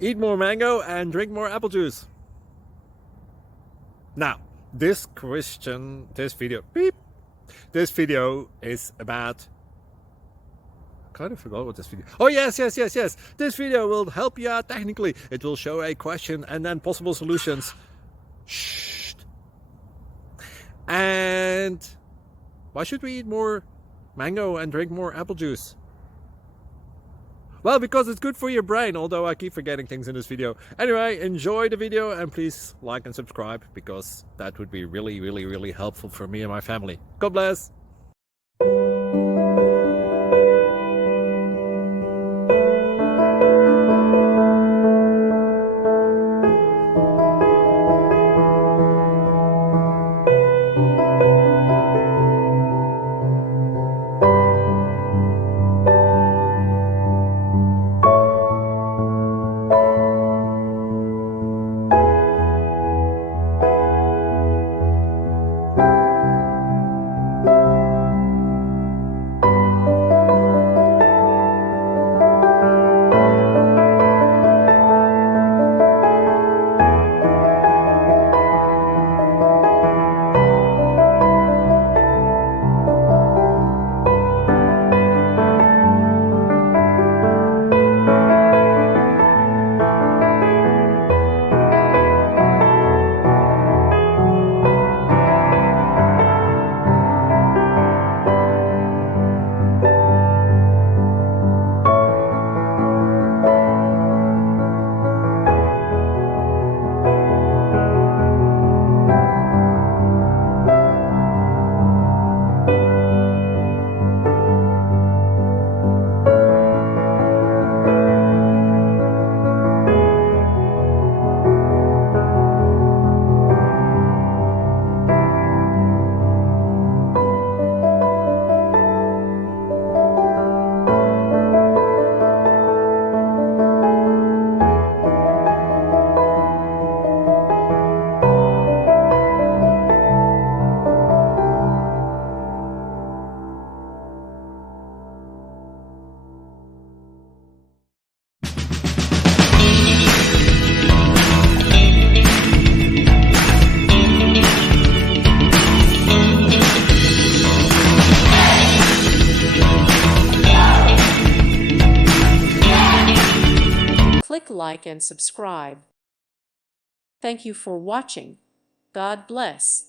Eat more mango and drink more apple juice. Now, this video is about... kind of forgot what this video... Oh, yes. This video will help you out technically. It will show a question and then possible solutions. Shh. And why should we eat more mango and drink more apple juice? Well, because it's good for your brain, although I keep forgetting things in this video. Anyway, enjoy the video and please like and subscribe, because that would be really helpful for me and my family. God bless! Click like and subscribe. Thank you for watching. God bless.